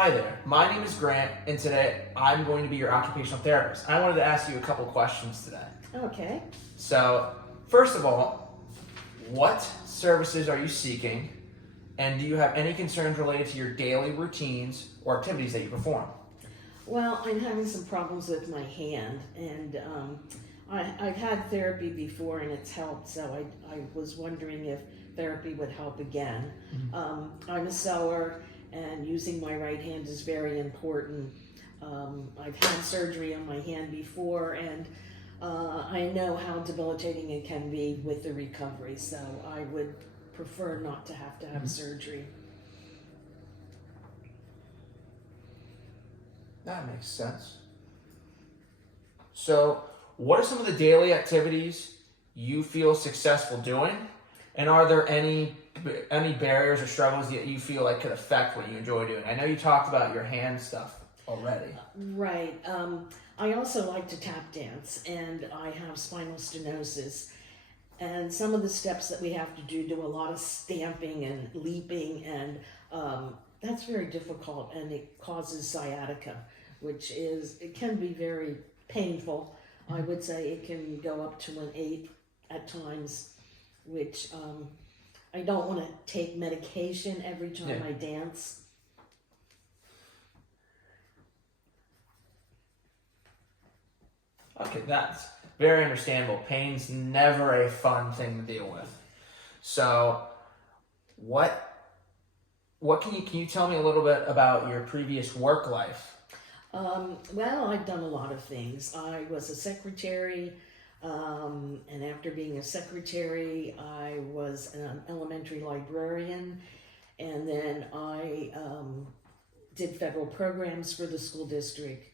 Hi there, my name is Grant, and today I'm going to be your occupational therapist. I wanted to ask you a couple questions today. Okay. So, first of all, what services are you seeking, and do you have any concerns related to your daily routines or activities that you perform? Well, I'm having some problems with my hand, and I've had therapy before and it's helped, so I was wondering if therapy would help again. I'm a sewer, and using my right hand is very important. I've had surgery on my hand before, and I know how debilitating it can be with the recovery, so I would prefer not to have surgery. That makes sense. So, what are some of the daily activities you feel successful doing? And are there any barriers or struggles that you feel like could affect what you enjoy doing? I know you talked about your hand stuff already. Right. I also like to tap dance, and I have spinal stenosis. And some of the steps that we have to do a lot of stamping and leaping, and that's very difficult, and it causes sciatica, it can be very painful. I would say it can go up to an 8 at times, which I don't want to take medication every time I dance. Okay, that's very understandable. Pain's never a fun thing to deal with. So, what can you tell me a little bit about your previous work life? Well, I've done a lot of things. I was a secretary, and after being a secretary, I was an elementary librarian, and then I did federal programs for the school district.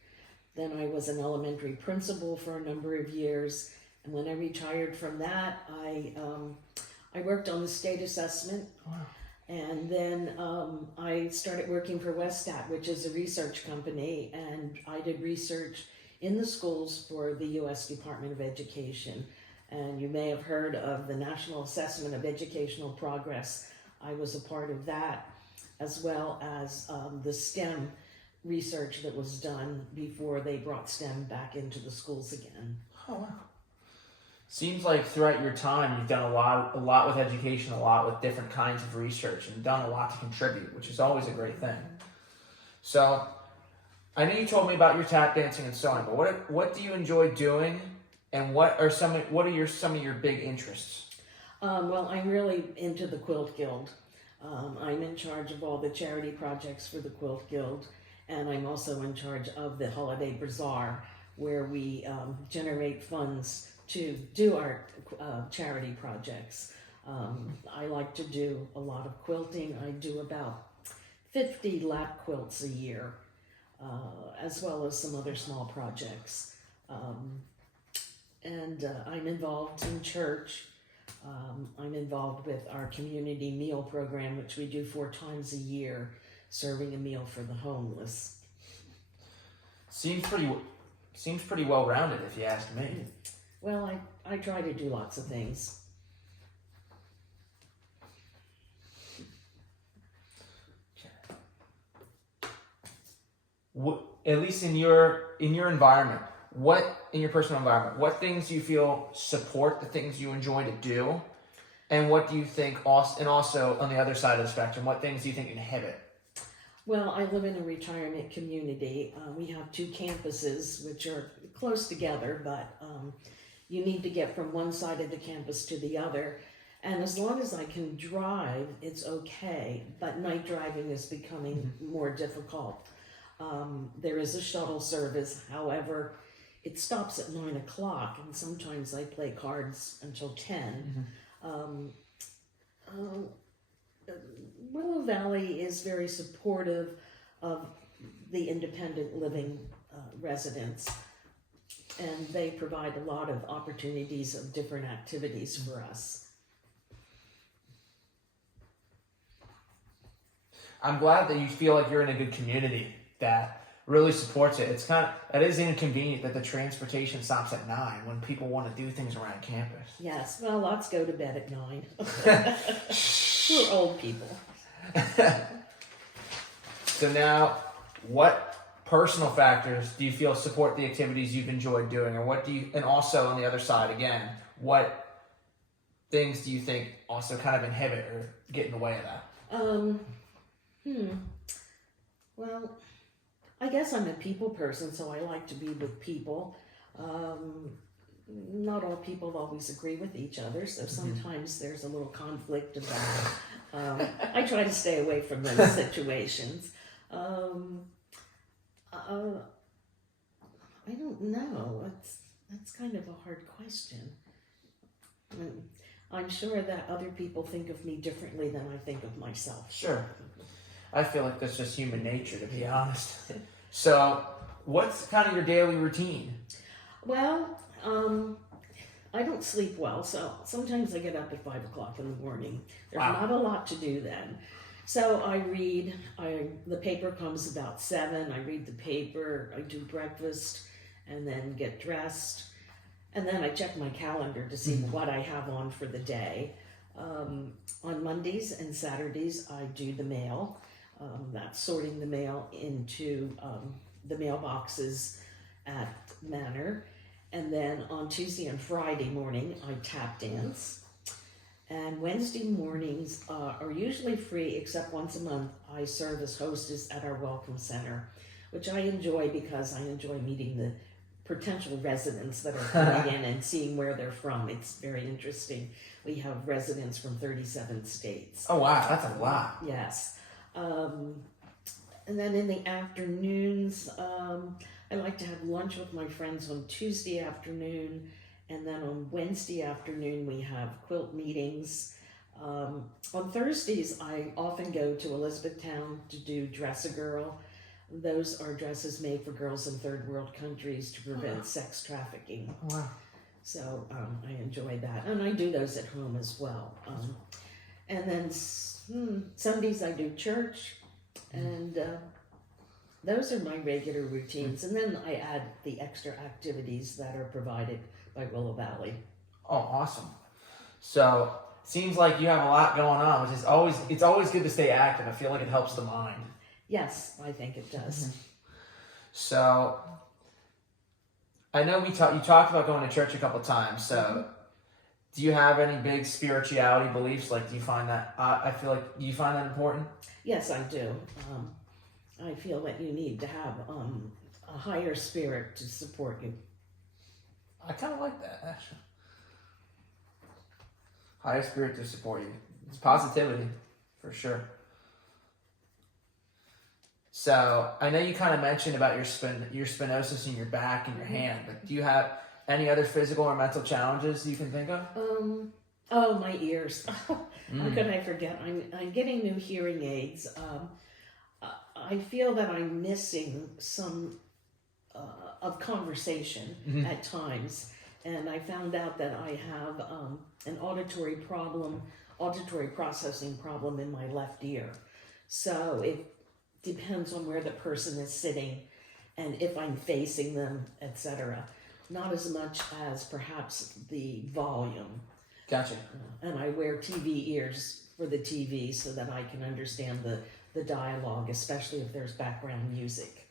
Then I was an elementary principal for a number of years, and when I retired from that, I worked on the state assessment. Wow. And then I started working for Westat, which is a research company, and I did research in the schools for the U.S. Department of Education. And you may have heard of the National Assessment of Educational Progress. I was a part of that, as well as the STEM research that was done before they brought STEM back into the schools again. Oh wow. Seems like throughout your time you've done a lot with education, a lot with different kinds of research, and done a lot to contribute, which is always a great thing. So, I know you told me about your tap dancing and sewing, but what do you enjoy doing, and what are some of your big interests? Well, I'm really into the Quilt Guild. I'm in charge of all the charity projects for the Quilt Guild, and I'm also in charge of the Holiday Bazaar, where we generate funds to do our charity projects. I like to do a lot of quilting. I do about 50 lap quilts a year, as well as some other small projects. And I'm involved in church. I'm involved with our community meal program, which we do 4 times a year, serving a meal for the homeless. Seems pretty well-rounded, if you ask me. Well, I try to do lots of things. At least in your environment, in your personal environment, what things do you feel support the things you enjoy to do, and what do you think also on the other side of the spectrum, what things do you think inhibit? Well, I live in a retirement community. We have 2 campuses, which are close together, but you need to get from one side of the campus to the other. And as long as I can drive, it's okay, but night driving is becoming more difficult. There is a shuttle service, however, it stops at 9 o'clock, and sometimes I play cards until 10. Willow Valley is very supportive of the independent living residents, and they provide a lot of opportunities of different activities for us. I'm glad that you feel like you're in a good community that really supports it. It is inconvenient that the transportation stops at 9 when people want to do things around campus. Yes, well, lots go to bed at 9. We're old people. So now, what personal factors do you feel support the activities you've enjoyed doing, or what do you, and also on the other side again, what things do you think also kind of inhibit or get in the way of that? Well, I guess I'm a people person, so I like to be with people. Not all people always agree with each other, so sometimes there's a little conflict of that. I try to stay away from those situations. I don't know. That's kind of a hard question. I'm sure that other people think of me differently than I think of myself. Sure. I feel like that's just human nature, to be honest. So, what's kind of your daily routine? Well, I don't sleep well, so sometimes I get up at 5 o'clock in the morning. There's not a lot to do then. So I read, the paper comes about 7, I read the paper, I do breakfast, and then get dressed. And then I check my calendar to see what I have on for the day. On Mondays and Saturdays, I do the mail. That's sorting the mail into the mailboxes at Manor. And then on Tuesday and Friday morning, I tap dance. And Wednesday mornings are usually free, except once a month I serve as hostess at our Welcome Center, which I enjoy because I enjoy meeting the potential residents that are coming in and seeing where they're from. It's very interesting. We have residents from 37 states. Oh wow, that's a lot. Yes. And then in the afternoons, I like to have lunch with my friends on Tuesday afternoon, and then on Wednesday afternoon we have quilt meetings. On Thursdays I often go to Elizabethtown to do Dress a Girl. Those are dresses made for girls in third world countries to prevent sex trafficking. Wow. So I enjoy that, and I do those at home as well. And then Sundays I do church, and those are my regular routines. And then I add the extra activities that are provided by Willow Valley. Oh, awesome. So, seems like you have a lot going on, which is it's always good to stay active. I feel like it helps the mind. Yes, I think it does. So, I know you talked about going to church a couple times. So, do you have any big spirituality beliefs? Like, do you find that? Do you find that important? Yes, I do. I feel that you need to have a higher spirit to support you. I kind of like that, actually. Higher spirit to support you. It's positivity, for sure. So, I know you kind of mentioned about your stenosis in your back and your hand, but do you have any other physical or mental challenges you can think of? Oh, my ears. How could I forget? I'm getting new hearing aids. I feel that I'm missing some of conversation at times, and I found out that I have an auditory processing problem in my left ear. So it depends on where the person is sitting and if I'm facing them, etc. Not as much as perhaps the volume. Gotcha. And I wear TV ears for the TV so that I can understand the dialogue, especially if there's background music.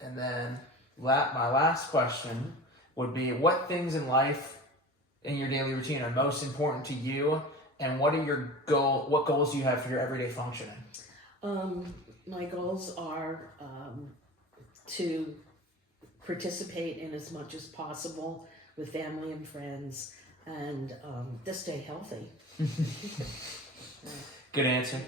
And then my last question would be, what things in life in your daily routine are most important to you, and what goals do you have for your everyday functioning? My goals are to participate in as much as possible with family and friends, and to stay healthy. Good answer.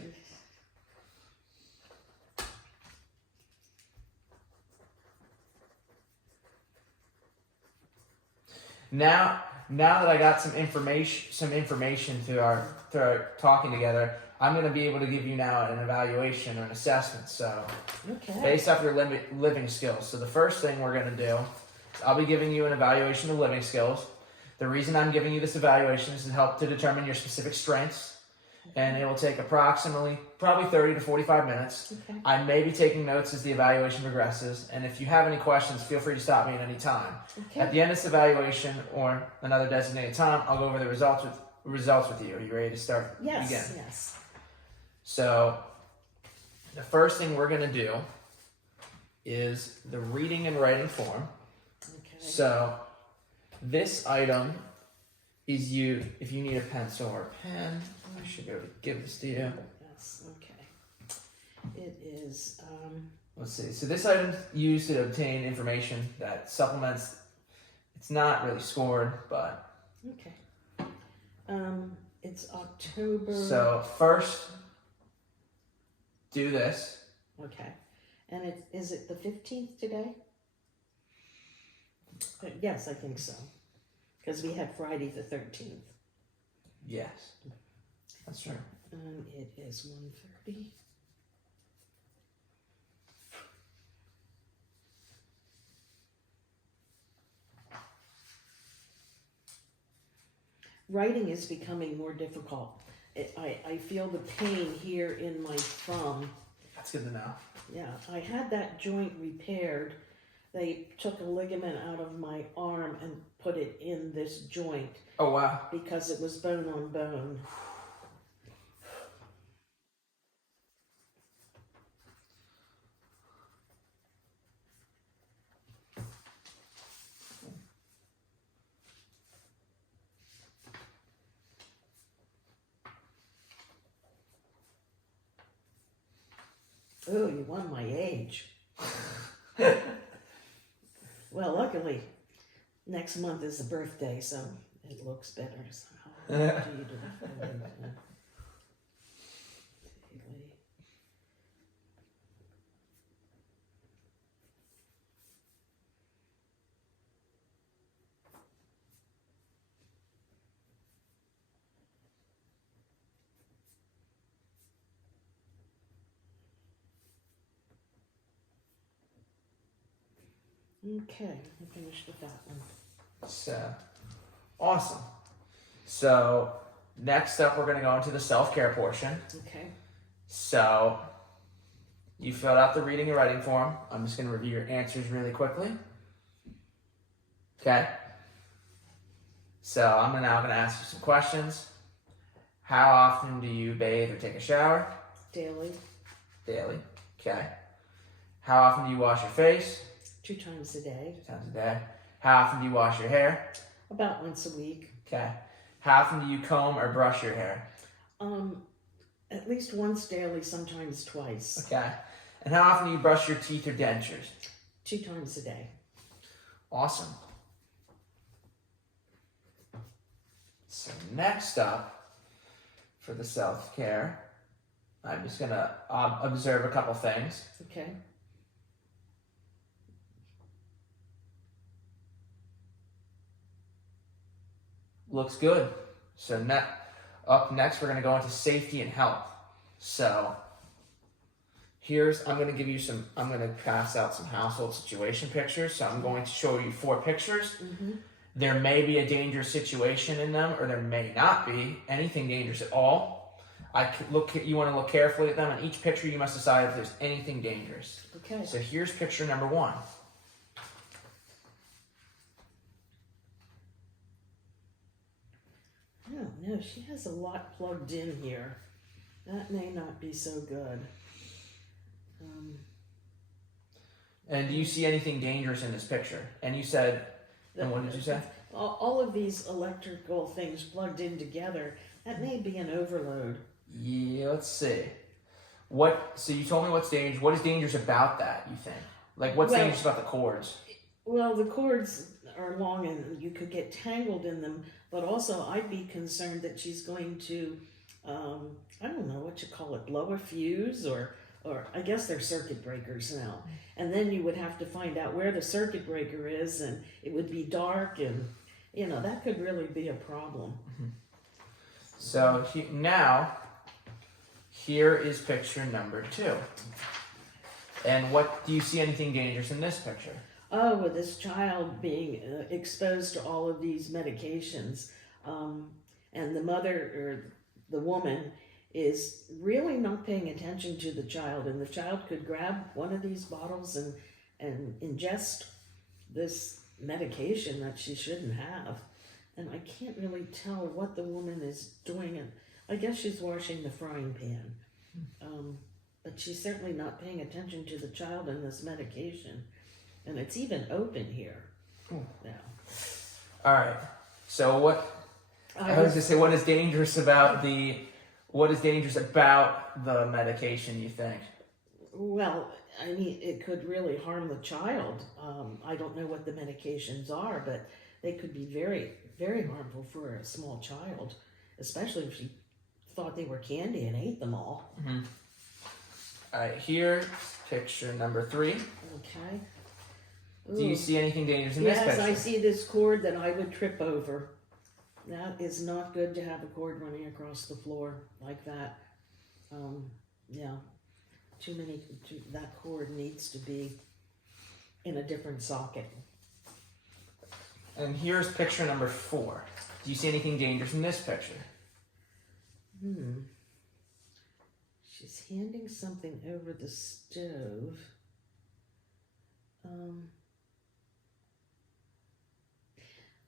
Now that I got some information through our talking together, I'm going to be able to give you now an evaluation or an assessment. So, based off your living skills. So the first thing we're going to do is I'll be giving you an evaluation of living skills. The reason I'm giving you this evaluation is to help to determine your specific strengths, and it will take probably 30 to 45 minutes. Okay. I may be taking notes as the evaluation progresses, and if you have any questions, feel free to stop me at any time. Okay. At the end of this evaluation or another designated time, I'll go over the results with you. Are you ready to start? Yes. Begin. Yes. So, the first thing we're gonna do is the reading and writing form. Okay. So this item is if you need a pencil or a pen, I should be able to give this to you. Yes. Okay. It is. Let's see. So this item used to obtain information that supplements. It's not really scored, but Okay. It's October. so first do this. Okay. And is it the 15th today? Yes, I think so. Because we had Friday the 13th. Yes, that's true. It is 1:30. Writing is becoming more difficult. I feel the pain here in my thumb. That's good to know. Yeah, I had that joint repaired. They took a ligament out of my arm and put it in this joint Oh wow. because it was bone on bone. Oh, you won my age. Well, luckily, next month is the birthday, so it looks better. So how do you do that? Okay, I finished with that one. So awesome. So next up, we're going to go into the self-care portion. Okay. So you filled out the reading and writing form. I'm just going to review your answers really quickly. Okay. So I'm now going to ask you some questions. How often do you bathe or take a shower? Daily, Daily. Okay. How often do you wash your face? 2 times a day, 2 times a day. How often do you wash your hair? about once a week. Okay. How often do you comb or brush your hair? At least once daily, sometimes twice. Okay. And how often do you brush your teeth or dentures? 2 times a day. Awesome. So next up, for the self-care, I'm just going to observe a couple things. Okay. Looks good. So up next, we're going to go into safety and health. So I'm going to give you I'm going to pass out some household situation pictures. So I'm going to show you 4 pictures. Mm-hmm. There may be a dangerous situation in them, or there may not be anything dangerous at all. You want to look carefully at them. In each picture, you must decide if there's anything dangerous. Okay. So here's picture number 1. Oh, no, she has a lot plugged in here. That may not be so good. And do you see anything dangerous in this picture? And you said, and what did you say? All of these electrical things plugged in together, that may be an overload. Yeah, let's see. So you told me what's dangerous. What is dangerous about that, you think? Like, what's dangerous about the cords? Well, the cords are long and you could get tangled in them, but also I'd be concerned that she's going to, I don't know what you call it, blow a fuse or I guess they're circuit breakers now. And then you would have to find out where the circuit breaker is, and it would be dark, and, that could really be a problem. Mm-hmm. So now, here is picture number 2. And do you see anything dangerous in this picture? Oh, with this child being exposed to all of these medications, and the mother or the woman is really not paying attention to the child, and the child could grab one of these bottles and ingest this medication that she shouldn't have. And I can't really tell what the woman is doing, and I guess she's washing the frying pan. But she's certainly not paying attention to the child and this medication. And it's even open here. Yeah. All right. So what? I was gonna say, what is dangerous about the medication? You think? Well, I mean, it could really harm the child. I don't know what the medications are, but they could be very, very harmful for a small child, especially if she thought they were candy and ate them all. Mm-hmm. All right, here's picture number 3. Okay. Do you Ooh. see anything dangerous in this picture? Yes, I see this cord that I would trip over. That is not good to have a cord running across the floor like that. Yeah, that cord needs to be in a different socket. And here's picture number 4. Do you see anything dangerous in this picture? She's handing something over the stove.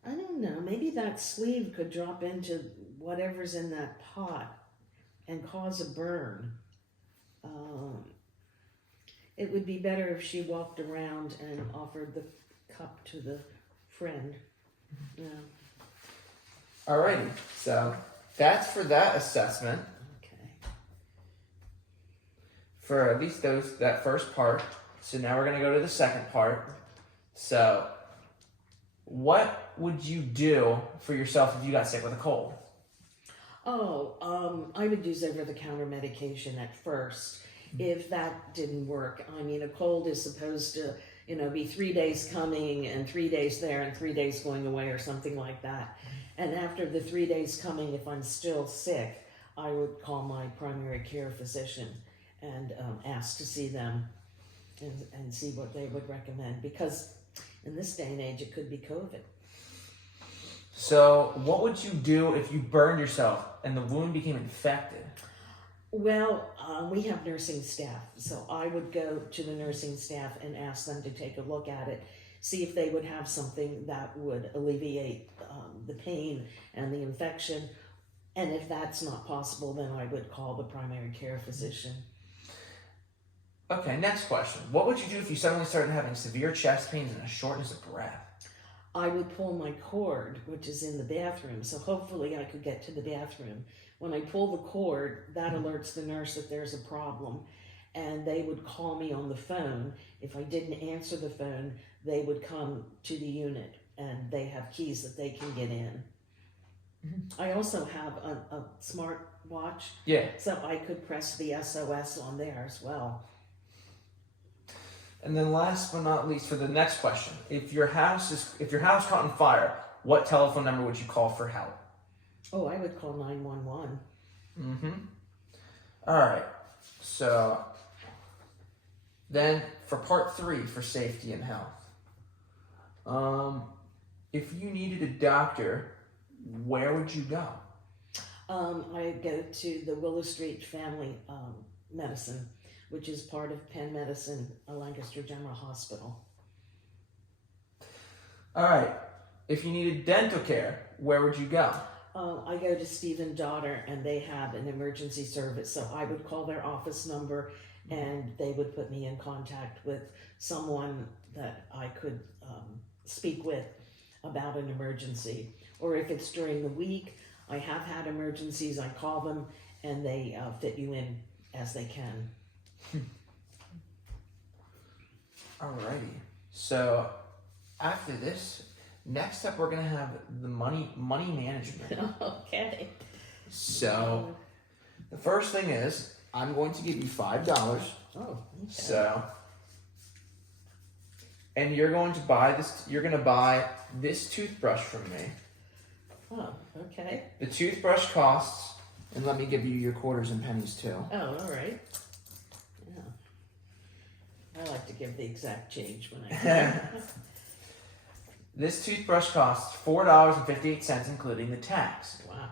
I don't know. Maybe that sleeve could drop into whatever's in that pot and cause a burn. It would be better if she walked around and offered the cup to the friend. Yeah. Alrighty, so that's for that assessment. Okay. For at least that first part. So now we're gonna go to the second part. So, what would you do for yourself if you got sick with a cold? I would use over-the-counter medication at first. If that didn't work, I mean, a cold is supposed to, be 3 days coming and 3 days there and 3 days going away or something like that. And after the 3 days coming, if I'm still sick, I would call my primary care physician and ask to see them and see what they would recommend. Because in this day and age, it could be COVID. So, what would you do if you burned yourself and the wound became infected? Well, we have nursing staff, so I would go to the nursing staff and ask them to take a look at it, see if they would have something that would alleviate the pain and the infection. And if that's not possible, then I would call the primary care physician. Okay, next question. What would you do if you suddenly started having severe chest pains and a shortness of breath? I would pull my cord, which is in the bathroom, so hopefully I could get to the bathroom. When I pull the cord, that alerts the nurse that there's a problem, and they would call me on the phone. If I didn't answer the phone, they would come to the unit, and they have keys that they can get in. Mm-hmm. I also have a smart watch, so I could press the SOS on there as well. And then last but not least, for the next question, if your house caught on fire, what telephone number would you call for help? Oh, I would call 911. Mm-hmm. All right. So then for part 3, for safety and health, if you needed a doctor, where would you go? I go to the Willow Street Family Medicine, which is part of Penn Medicine, Lancaster General Hospital. All right. If you needed dental care, where would you go? I go to Stephen Daughter, and they have an emergency service, so I would call their office number, and they would put me in contact with someone that I could speak with about an emergency. Or if it's during the week, I have had emergencies, I call them, and they fit you in as they can. Alrighty. So after this, next up we're gonna have the money management. Okay. So the first thing is I'm going to give you $5. Oh, okay. So, and you're going to buy this. You're going to buy this toothbrush from me. Oh, okay. The toothbrush costs, and let me give you your quarters and pennies too. Oh, all right. Yeah. I like to give the exact change when I can. This toothbrush costs $4.58, including the tax. Wow.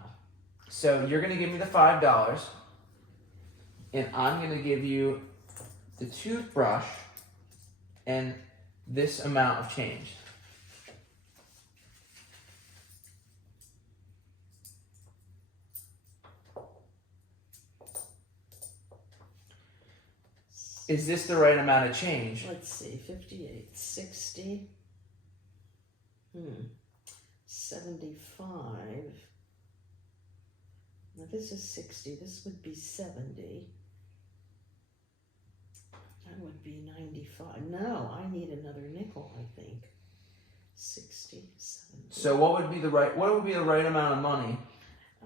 So you're going to give me the $5, and I'm going to give you the toothbrush and this amount of change. Is this the right amount of change? Let's see, 58, 60. 75. Now this is 60. This would be 70. That would be 95. No, I need another nickel, I think. 60, 70. So what would be the right amount of money?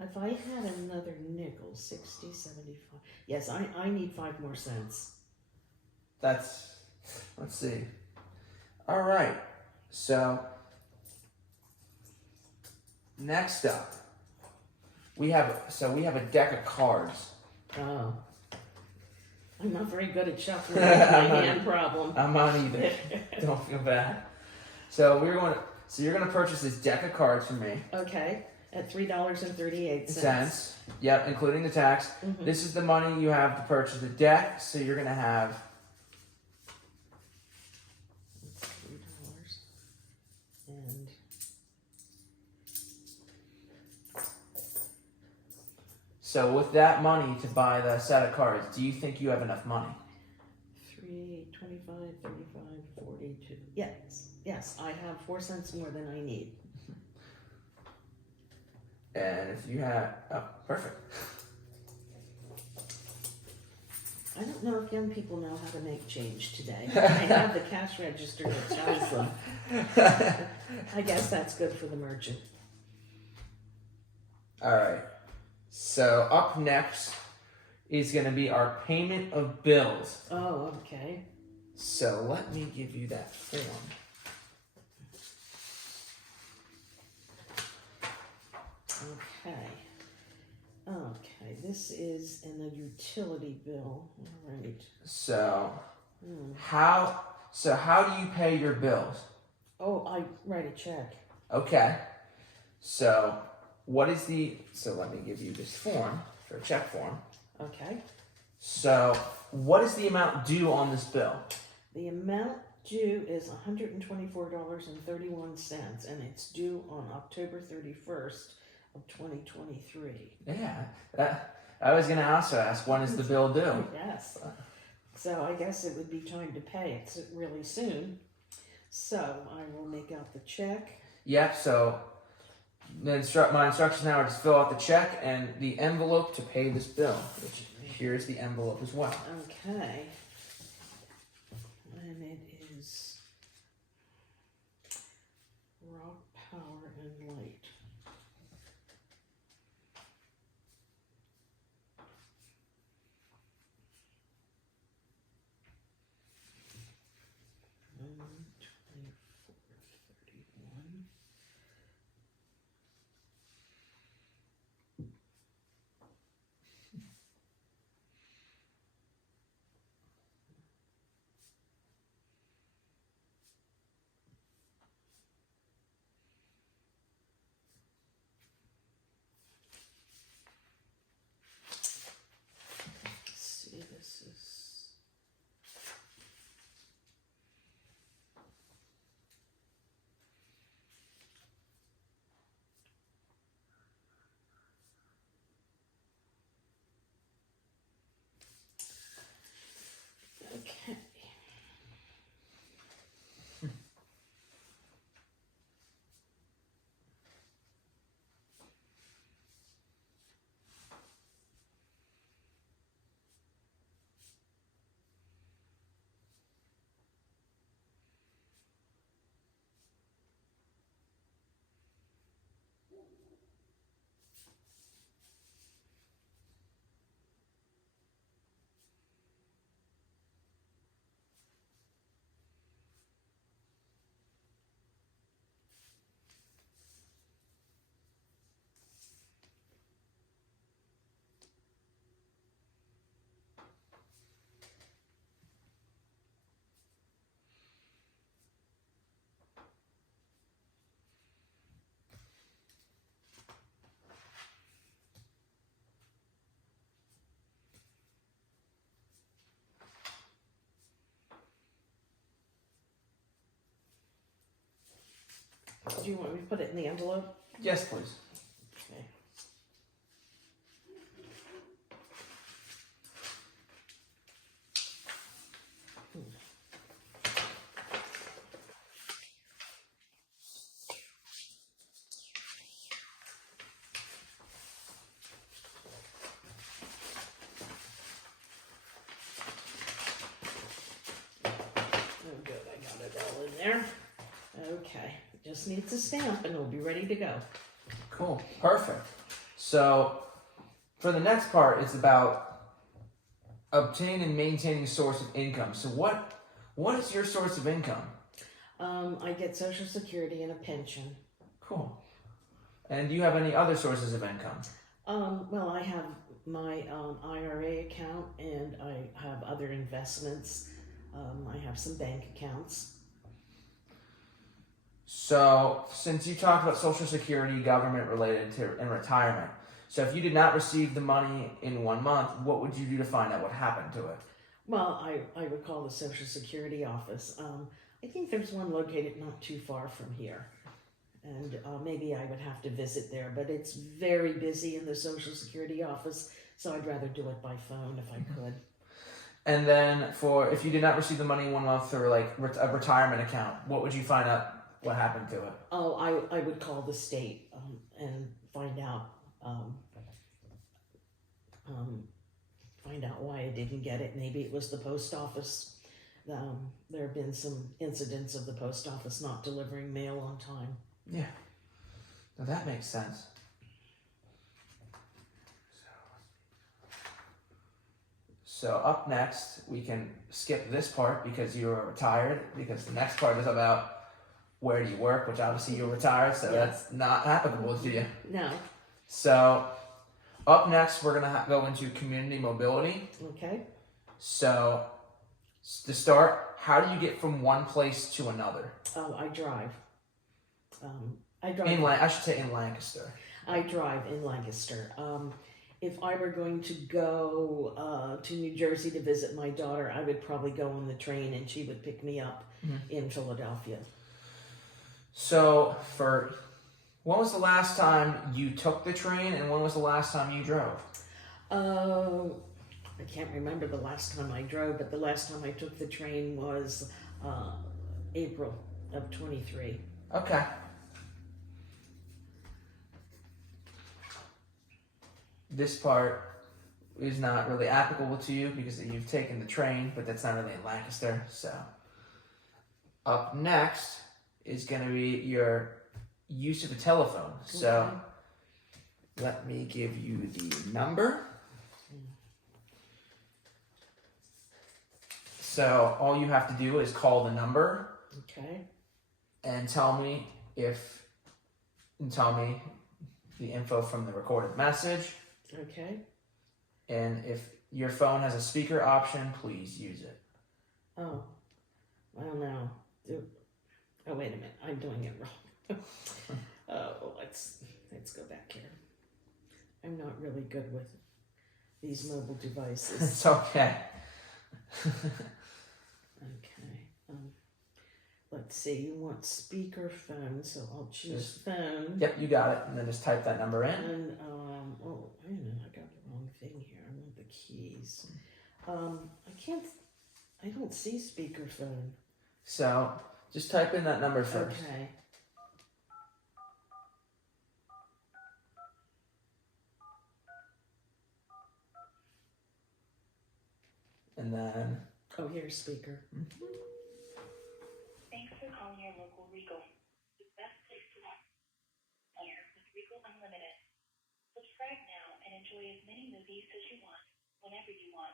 If I had another nickel, 60, 75. Yes, I need 5 more cents. Let's see. All right. So next up, we have a deck of cards. Oh. I'm not very good at shuffling. That's my hand problem. I'm not either. Don't feel bad. So you're gonna purchase this deck of cards from me. Okay, at $3.38. Cents. Yep, including the tax. Mm-hmm. This is the money you have to purchase the deck. So you're gonna have $3 and so with that money to buy the set of cards, do you think you have enough money? 3, 25, 35, 42. Yes, I have 4 cents more than I need. And if you have, perfect. I don't know if young people know how to make change today. I have the cash register that tells them. I guess that's good for the merchant. All right. So up next is going to be our payment of bills. Oh, okay. So let me give you that form. Okay, this is in a utility bill. All right. So how do you pay your bills? Oh, I write a check. Okay. So let me give you this form for a check form. Okay. So what is the amount due on this bill? The amount due is $124.31, and it's due on October 31st of 2023. Yeah. I was going to also ask, when is the bill due? Yes. So I guess it would be time to pay it really soon. So I will make out the check. Yep, so my instructions now are to fill out the check and the envelope to pay this bill, which here's the envelope as well. Okay. And it is Rock, Power, and Light. See, this is okay. Do you want me to put it in the envelope? Yes, please. Okay. Okay, just needs a stamp and it'll be ready to go. Cool. Perfect. So, for the next part, it's about obtaining and maintaining a source of income. So, what is your source of income? I get Social Security and a pension. Cool. And do you have any other sources of income? Well, I have my IRA account and I have other investments. I have some bank accounts. So, since you talked about Social Security, government related to, and retirement, so if you did not receive the money in 1 month, what would you do to find out what happened to it? Well, I would call the Social Security office. I think there's one located not too far from here. And maybe I would have to visit there, but it's very busy in the Social Security office, so I'd rather do it by phone if I could. And then, for if you did not receive the money in 1 month through like a retirement account, what would you find out what happened to it? Oh, I would call the state and find out why I didn't get it. Maybe it was the post office. There have been some incidents of the post office not delivering mail on time. Yeah. Now that makes sense. So up next, we can skip this part because you are retired, because the next part is about where do you work, which obviously you're retired, so Yeah. that's not applicable to you. No. So up next, we're going to go into community mobility. Okay. So to start, how do you get from one place to another? Oh, I drive. I drive. I should say in Lancaster. I drive in Lancaster. If I were going to go to New Jersey to visit my daughter, I would probably go on the train and she would pick me up in Philadelphia. So when was the last time you took the train and when was the last time you drove? I can't remember the last time I drove, but the last time I took the train was April of 23. Okay. This part is not really applicable to you because you've taken the train, but that's not really in Lancaster. So up next is going to be your use of a telephone. So let me give you the number. So all you have to do is call the number Okay. and tell me the info from the recorded message. Okay. And if your phone has a speaker option, please use it. Oh, well now. Oh, wait a minute. I'm doing it wrong. Let's go back here. I'm not really good with these mobile devices. It's okay. Okay. Let's see. You want speaker phone, so I'll choose phone. Yep, you got it. And then just type that number in. And oh, wait a minute. I got the wrong thing here. I want the keys. I don't see speaker phone. So just type in that number first. Okay. And then. Oh, here's speaker. Thanks for calling your local Regal. The best place to walk here with Regal Unlimited. Subscribe now and enjoy as many movies as you want, whenever you want.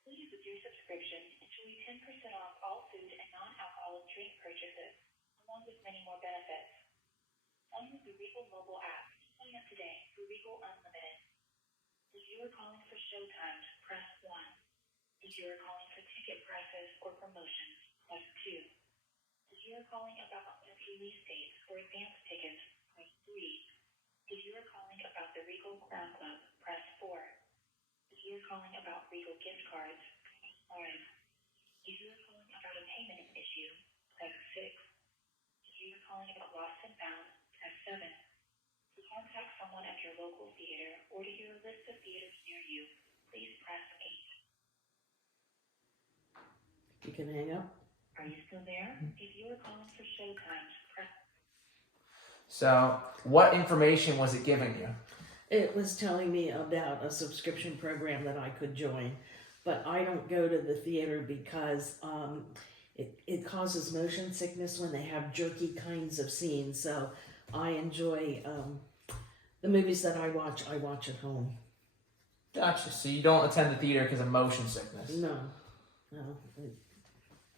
Included with your subscription, enjoy 10% off all food and non-alcoholic drink purchases, along with many more benefits. Download the Regal mobile app and sign up today for Regal Unlimited. If you are calling for showtimes, press 1. If you are calling for ticket prices or promotions, press 2. If you are calling about release dates or advance tickets, press 3. If you are calling about the Regal Crown Club, press 4. If you are calling about Regal gift cards, press 5. If you are calling about a payment issue, press 6. If you are calling about lost and found, press 7. To contact someone at your local theater or to hear a list of theaters near you, please press 8. You can hang up. Are you still there? If you are calling for showtimes, press. So what information was it giving you? It was telling me about a subscription program that I could join, but I don't go to the theater because it causes motion sickness when they have jerky kinds of scenes. So I enjoy the movies that I watch at home. Gotcha. So you don't attend the theater because of motion sickness. No.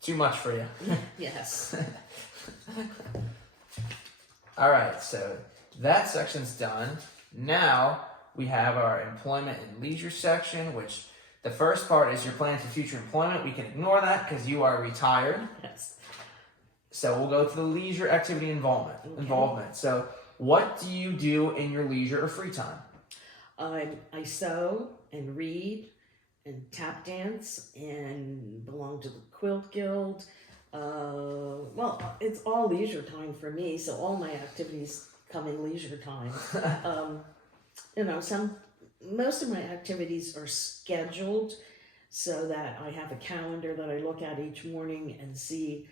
Too much for you. Yes. All right, so that section's done. Now we have our employment and leisure section, which the first part is your plan for future employment. We can ignore that because you are retired. Yes. So we'll go to the leisure activity involvement. Okay. So what do you do in your leisure or free time? I sew and read and tap dance and belong to the Quilt Guild. Well, it's all leisure time for me, so all my activities come in leisure time. Most of my activities are scheduled so that I have a calendar that I look at each morning and see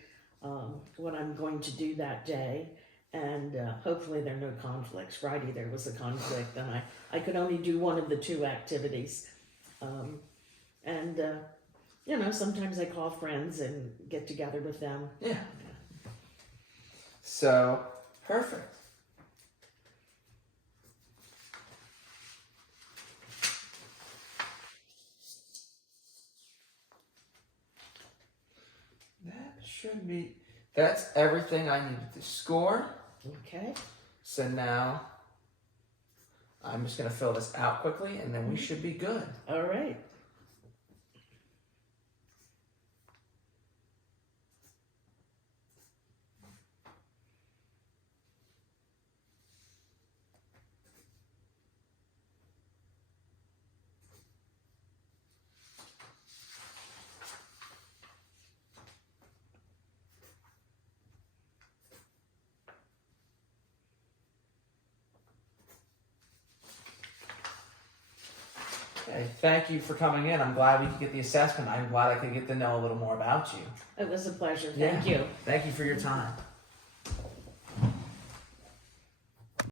what I'm going to do that day. And hopefully there are no conflicts. Friday there was a conflict, and I could only do one of the two activities. Sometimes I call friends and get together with them. Yeah. So, perfect. That's everything I needed to score. Okay. So now, I'm just going to fill this out quickly, and then we should be good. All right. Okay, thank you for coming in. I'm glad we could get the assessment. I'm glad I could get to know a little more about you. It was a pleasure. Thank you. Thank you for your time.